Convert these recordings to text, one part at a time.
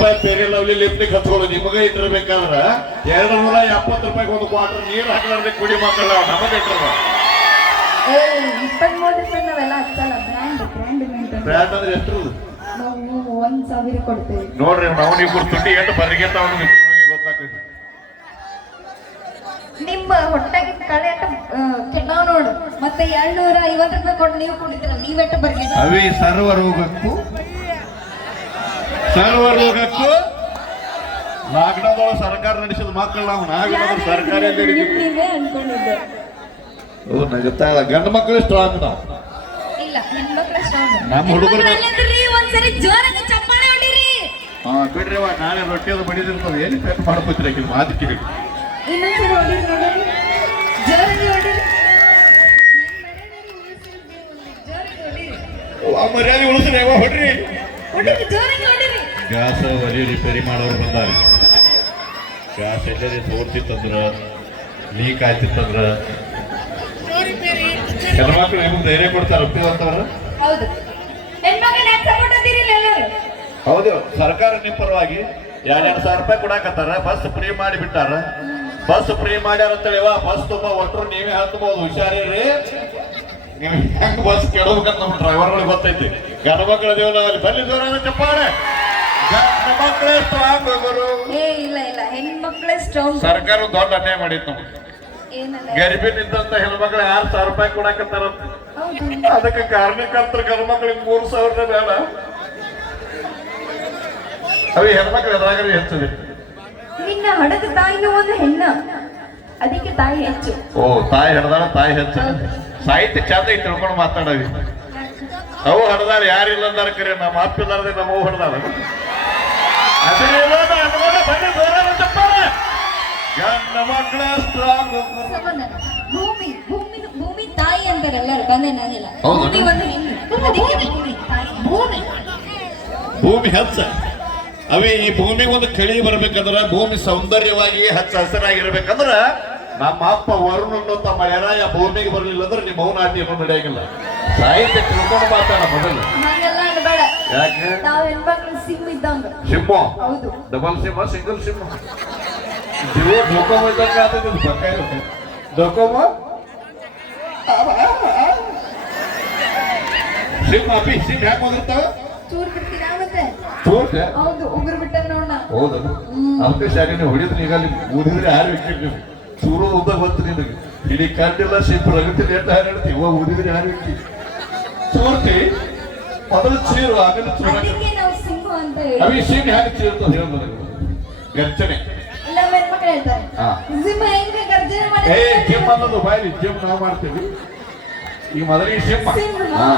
ರೂಪಾಯಿ ಪೇರಿ lovely lipstick ಹಚ್ಕೊಳ್ಳು ನಿಮಗೆ ಇಟ್ಟಿರ್ಬೇಕಾದ್ರ ಎರಡು ನೂರ ಎಪ್ಪತ್ತು ರೂಪಾಯಿಗೆ ಒಂದು ಕ್ವಾರ್ಟರ್ ನೀರು ಹಾಕಲಾರ್ದೆ ಕುಡಿ ಮಕ್ಕಳ ನಮಗೆ ಇಟ್ಟಿರುವ ಏ ಇಪ್ಪತ್ಮೂರು ರೂಪಾಯಿ ನಾವೆಲ್ಲ ಹಚ್ಚಲ್ಲ ಬ್ರ್ಯಾಂಡ್ ಬ್ರ್ಯಾಂಡ್ ಮೇಂಟೈನ್ ಬ್ರ್ಯಾಂಡ್ ಅಂದ್ರೆ ಎಷ್ಟು ನಾವು ಒಂದ್ ಸಾವಿರ ಕೊಡ್ತೇವೆ. ನೋಡ್ರಿ ನಾವು ನೀವು ತುಟ್ಟಿ ಎಷ್ಟು ಬರಿಗೆತ್ತ ಗೊತ್ತಾಗ್ತೈತಿ. ನಿಮ್ಮ ಹೊಟ್ಟೆಗೆ ಕಳೆ ಅಂತ ಕೆಟ್ಟವ್ ನೋಡು. ಮತ್ತೆ ಎರಡ್ನೂರ ಐವತ್ತು ರೂಪಾಯಿ ಕೊಟ್ಟು ನೀವು ಕುಡಿತೀರ ನೀವೆಟ್ಟು ಬರ್ಗೆ ಅವಿ ಸರ್ವ ರೋಗಕ್ಕೂ ಸರ್ವ ರೋಗಕ್ಕೂ ಲಾಕ್ಡೌನ್ ಸರ್ಕಾರ ನಡೆಸಿದ ಮಕ್ಕಳು ನಾವು ಸರ್ಕಾರ ಅನ್ಕೊಂಡಿದ್ದೆ. ನಗುತ್ತಾಳ ಗಂಡು ಮಕ್ಕಳು ಸ್ಟ್ರಾಂಗ್ ನಾವು. ಇಲ್ಲ ಹೆಣ್ಮಕ್ಳ ಸ್ಟ್ರಾಂಗ್ ನಮ್ಮ ಹುಡುಗರು ಒಂದ್ಸರಿ ಜೋರಾಗಿ ಚಪ್ಪಾಳೆ ಹೊಡಿರಿ. ಹಾ ಬಿಡ್ರಿ ಅವ್ವ ನಾಳೆ ರೊಟ್ಟಿ ಅದು ಬಡಿದಿರ್ತದೆ ಏನು ಪೆಟ್ ಮಾಡ್ಕೋತೀರಿ ಆಕಿ ಮಾತು ಕೇಳಿ. ಇನ್ನೊಂದ್ಸರಿ ಹೊಡಿರಿ ಜೋರಾಗಿ ಹೊಡಿರಿ. ಮರ್ಯಾದೆ ಉಳಿಸ್ರಿ ಯಾವ ಹೊಡ್ರಿ. ಹೊಡಿರಿ ಜೋರಾಗಿ ಹೊಡಿರಿ. ಗ್ಯಾಸ್ ಒಲಿ ರಿಪೇರಿ ಮಾಡೋರು ಬಂದಾರೆ. ಗ್ಯಾಸ್ ಎಲ್ಲೇ ತೋರ್ತಿತ್ತಂದ್ರೆ ಲೀಕ್ ಆಯ್ತಿತ್ತಂದ್ರ ಹೆಣ್ಮಕ್ಳು ನಿಮ್ಗೆ ಧೈರ್ಯ ಕೊಡ್ತಾರ ಅಂತವ್ರ? ಹೌದು. ಸರ್ಕಾರ ನಿಮ್ಮ ಪರವಾಗಿ ಎರಡೆರಡು ಸಾವಿರ ರೂಪಾಯಿ ಕೊಡಾಕತ್ತಾರ ಬಸ್ ಫ್ರೀ ಮಾಡಿ ಬಿಟ್ಟಾರ. ಬಸ್ ಫ್ರೀ ಮಾಡ್ಯಾರ ಅಂತೇಳಿವ ಬಸ್ ತುಂಬಾ ಒಟ್ಟರು ನೀವೇ ಹತ್ಬಹುದು ಹುಷಾರಿರ್ರಿ. ನೀವು ಹೆಂಗ್ ಬಸ್ ಕೆಡಬೇಕಂತ ನಮ್ಮ ಡ್ರೈವರ್ಗಳಿಗೆ ಗೊತ್ತೈತಿ. ಗಂಡ ದೇವನ ದೇವ್ ಅಲ್ಲಿ ಬನ್ನಿ ಜೋರಾದ ಚಪ್ಪಾಳೆ. ಮಕ್ಕಳೇ ಸ್ಟ್ರಾಂಗ್ ಗುರು. ಏ ಇಲ್ಲ ಇಲ್ಲ. ಹೆಣ್ಮಕ್ಳೇ ಸ್ಟ್ರಾಂಗ್ ಸರ್ಕಾರ ದೊಡ್ಡ ಅನ್ಯಾಯ ಮಾಡಿತ್ತು ನಮ್ಗೆ ಗರಿಬಿ ನಿಂತಂತ ಹೆಣ್ಮಕ್ಳು ಆರ್ ಸಾವಿರ ರೂಪಾಯಿ ಕೊಡಾಕತ್ತಾರ. ಅದಕ್ಕೆ ಕಾರ್ಮಿಕರ್ತರ ಗರ್ಮಕ್ಳಿಗೆ ಮೂರು ಸಾವಿರ ಬೇಡ. ಅವಿ ಹೆಣ್ಮಕ್ಳು ಎದುರಾಗರಿ ಹೆಚ್ಚಿದೆ. ನಿನ್ನ ಹಡದ ತಾಯಿನೂ ಒಂದು ಹೆಣ್ಣ. ಅದಕ್ಕೆ ತಾಯಿ ಹೆಚ್ಚು. ಓ ತಾಯಿ ಹಡ್ದಾಳ ತಾಯಿ ಹೆಚ್ಚು. ಸಾಹಿತ್ಯ ಚಂದ ತಿಳ್ಕೊಂಡು ಮಾತಾಡವಿ ಅವು ಹಡದಾರ ಯಾರಿಲ್ಲ ಅಂದಾರ ಕರೆ. ನಮ್ಮ ಅಪ್ಪ ಇಲ್ಲಾರ್ದೆ ನಮ್ಮ ಅವು ಭೂಮಿ ಭೂಮಿ ಭೂಮಿ ತಾಯಿ ಅಂತಾರೆ ಎಲ್ಲರೂ ಬಂದೆ ನಾನಿಲ್ಲ. ಭೂಮಿ ಒಂದು ಹೆಣ್ಣು. ಅದಕ್ಕೆ ಭೂಮಿ. ತಾಯಿ. ಭೂಮಿ. ಭೂಮಿ ಹೆಚ್ಚ. ಅವಿ ಈ ಭೂಮಿಗೆ ಒಂದು ಕಳಿ ಬರ್ಬೇಕಂದ್ರ ಭೂಮಿ ಸೌಂದರ್ಯವಾಗಿ ಹಚ್ಚ ಹಸಿರಾಗಿರ್ಬೇಕಂದ್ರ ನಮ್ಮ ಅಪ್ಪ ವರುಣ ತಮ್ಮ ಎರಾಯ ಭೂಮಿಗೆ ಬರಲಿಲ್ಲ ಅಂದ್ರೆ ನಿಮ್ಮ ಮೌನಾಟಿಯನ್ನು ನಡೆಯಂಗಿಲ್ಲ. ಸಾಹಿತ್ಯ ತಿಳ್ಕೊಂಡು ಮಾತಾಡ ಮೊದಲು. ಯಾಕೆ? ನಾವು ಹೆಣ್ಮಕ್ಳು ಸಿಮ್ ಇದ್ದಂಗ. ಸಿಂಹ? ಹೌದು. ಡಬಲ್ ಸಿಂಹ ಸಿಂಗಲ್ ಸಿಂಹ? ಜೀವ ಡೊಕೊಮ ಇದ್ದಂಗ ಪಕ್ಕ ಇದು. ಡೊಕೋಮೊ? ಸಿಂಹ ಅಪಿ ಸಿಂಹ ಹ್ಯಾಂಗ ಹೋಗಿರ್ತಾವ ಚೂರ್ ಬಿಡ್ತೀರಾ ಮತ್ತೆ? ತೋರ್ಸೆ ಹೌದು ಉಗುರು ಬಿಟ್ಟ ನೋಡ ಹೌದು ಅದಕ್ಕೆ ಶಾಲೆ ನೀವು ಹೊಡಿದ್ರೆ ಈಗ ಅಲ್ಲಿ ಊದಿದ್ರೆ ಯಾರು ವಿಕೆಟ್ ನೀವು. ಚೂರು ಉದ್ದ ಗೊತ್ತು ನಿನಗೆ. ಇಡೀ ಕಂಡಿಲ್ಲ ಸಿಂಪ್ ರಗತಿಲ್ಲ ಎಷ್ಟು ಹಾರಾಡ್ತಿ? ಇವಾಗ ಊದಿದ್ರೆ ಯಾರು ವಿಕೆಟ್ ಚೂರ್ತಿ? ಮೊದಲು ಚೀರು ಆಮೇಲೆ ಚೂರ. ಅದಕ್ಕೆ ನಾವು ಸಿಂಹ ಅಂತ ಹೇಳಿ. ಚೀರ್ತದೆ ನನಗೆ. ಗರ್ಜನೆ. ನಮ್ಮ ಹೆಣ್ಮಕ್ಳು ಹೇಳ್ತಾರೆ. ಹಾ. ಸಿಂಹ ಹೆಂಗೆ ಗರ್ಜನೆ ಏ ಮಾಡಿ ಜಿಮ್ ಅನ್ನೋದು ಬಾಯಿ ಜಿಮ್ ನಾವು ಮಾಡ್ತೀವಿ. ಈ ಮೊದಲಿಗೆ ಸಿಂಹ. ಸಿಂಹ. ಹಾ.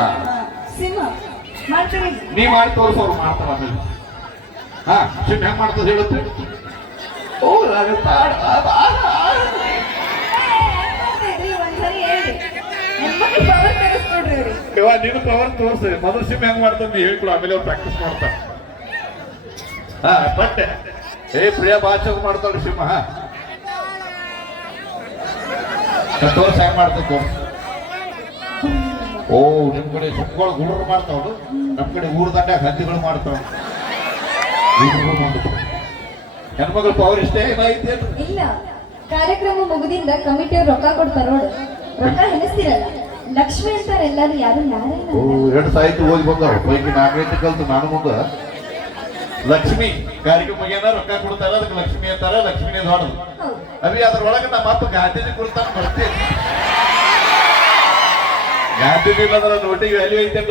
ಸಿಂಹ. ಮಾಡ್ತೀವಿ. ನೀ ಮಾಡಿ ತೋರಿಸೋರು ಮಾಡ್ತಾರ ಆಮೇಲೆ ಹಾ ಸಿಂಹ ಹೆಂಗ್ ಮಾಡ್ತದೆ ಹೇಳುತ್ತೆ? ಓ ರಾಗತ್ತ. ಒಂದ್ಸರಿ ಹೆಣ್ಮಕ್ಳು ಇವಾಗ ನೀನು ಪವರ್ ತೋರಿಸಿ. ಮೊದಲು ಸಿಮ್ ಹೆಂಗ್ ಮಾಡ್ತಾನೆ ಹೇಳ್ಕೊಡು, ಆಮೇಲೆ ಅವ್ರು ಪ್ರಾಕ್ಟೀಸ್ ಮಾಡ್ತಾರೆ. ಹಾ ಬಟ್ ಏ, ಪ್ರಿಯ ಬಾಚಕ್ ಮಾಡ್ತಾವ್ರಿ ಸಿಂಹ. ತೋರ್ಸ್, ಹೆಂಗ್ ತೋರ್ಸ್. ಓ, ನಿಮ್ ಕಡೆ ಸುಮ್ಗಳು ಗುಡ್ರು ಮಾಡ್ತಾವಳು ನಮ್ ಕಡೆ ಊರ್ ದಂಡ ಹದ್ದಿಗಳು ಮಾಡ್ತಾವ. ಹೆಣ್ಮಗಳು ಪವರ್ ಇಷ್ಟೇ ಇಲ್ಲ. ಕಾರ್ಯಕ್ರಮ ಮುಗಿದಿಂದ ಕಮಿಟಿಯವ್ರು ರೊಕ್ಕ ಕೊಡ್ತಾರ ನೋಡು. ರೊಕ್ಕ ಹೆಣಿಸ್ತಿರಲ್ಲ. ಲಕ್ಷ್ಮಿ ಅಂತಾರೆ ಎಲ್ಲರೂ ಯಾರು ಎರಡು ಸಾಹಿತ್ಯ ಹೋಗಿ ಬಂದವು. ಪೈಕಿ ನಾಲ್ಕೈದು ಕಲ್ತು ನಾನು ಮುಂದೆ. ಲಕ್ಷ್ಮಿ ಕಾರ್ಯಕ್ರಮ ಮುಗಿಯನ ರೊಕ್ಕ ಕೊಡ್ತಾರ ಅದಕ್ಕೆ ಲಕ್ಷ್ಮಿ ಅಂತಾರ ಲಕ್ಷ್ಮಿನೇ ದೊಡ್ಡದು. ಅವಿ ಅದ್ರೊಳಗೆ ನಮ್ಮ ಅಪ್ಪ ಗಾಂಧೀಜಿ ಕುರಿತಾನ ಬರ್ತೀನಿ ಗಾಂಧೀಜಿ ಇಲ್ಲದ್ರ ನೋಟಿಗೆ ವ್ಯಾಲ್ಯೂ ಐತೆ